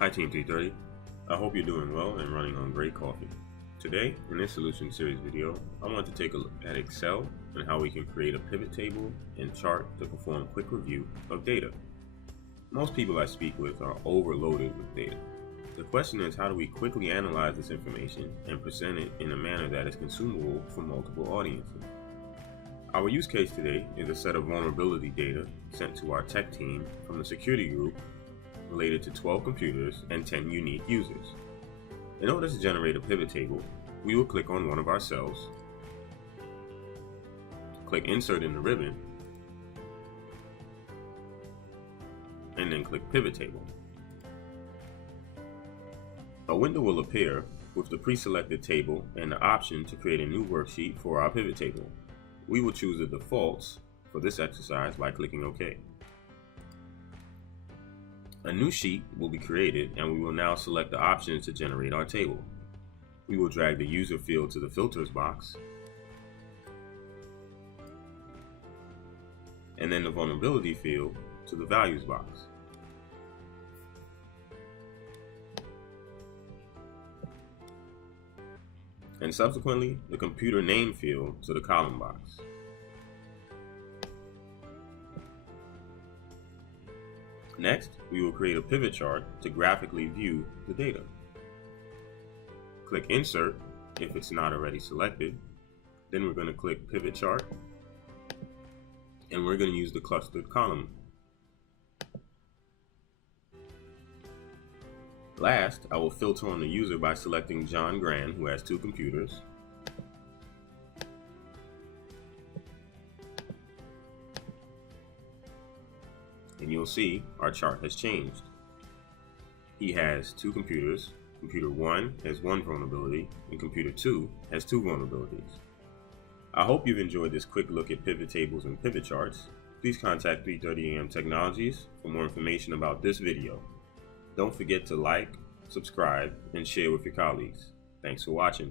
Hi Team 330, I hope you're doing well and running on great coffee. Today, in this solution series video, I want to take a look at Excel and how we can create a pivot table and chart to perform quick review of data. Most people I speak with are overloaded with data. The question is, how do we quickly analyze this information and present it in a manner that is consumable for multiple audiences? Our use case today is a set of vulnerability data sent to our tech team from the security group related to 12 computers and 10 unique users. In order to generate a pivot table, we will click on one of our cells, click Insert in the ribbon, and then click Pivot Table. A window will appear with the pre-selected table and the option to create a new worksheet for our pivot table. We will choose the defaults for this exercise by clicking OK. A new sheet will be created and we will now select the options to generate our table. We will drag the user field to the filters box and then the vulnerability field to the values box. And subsequently the computer name field to the column box. Next, we will create a pivot chart to graphically view the data. Click Insert if it's not already selected. Then we're going to click Pivot Chart, and we're going to use the clustered column. Last, I will filter on the user by selecting John Gran, who has 2 computers. And you'll see our chart has changed. He has 2 computers. Computer 1 has 1 vulnerability, and computer 2 has 2 vulnerabilities. I hope you've enjoyed this quick look at pivot tables and pivot charts. Please contact 330am Technologies for more information about this video. Don't forget to like, subscribe, and share with your colleagues. Thanks for watching.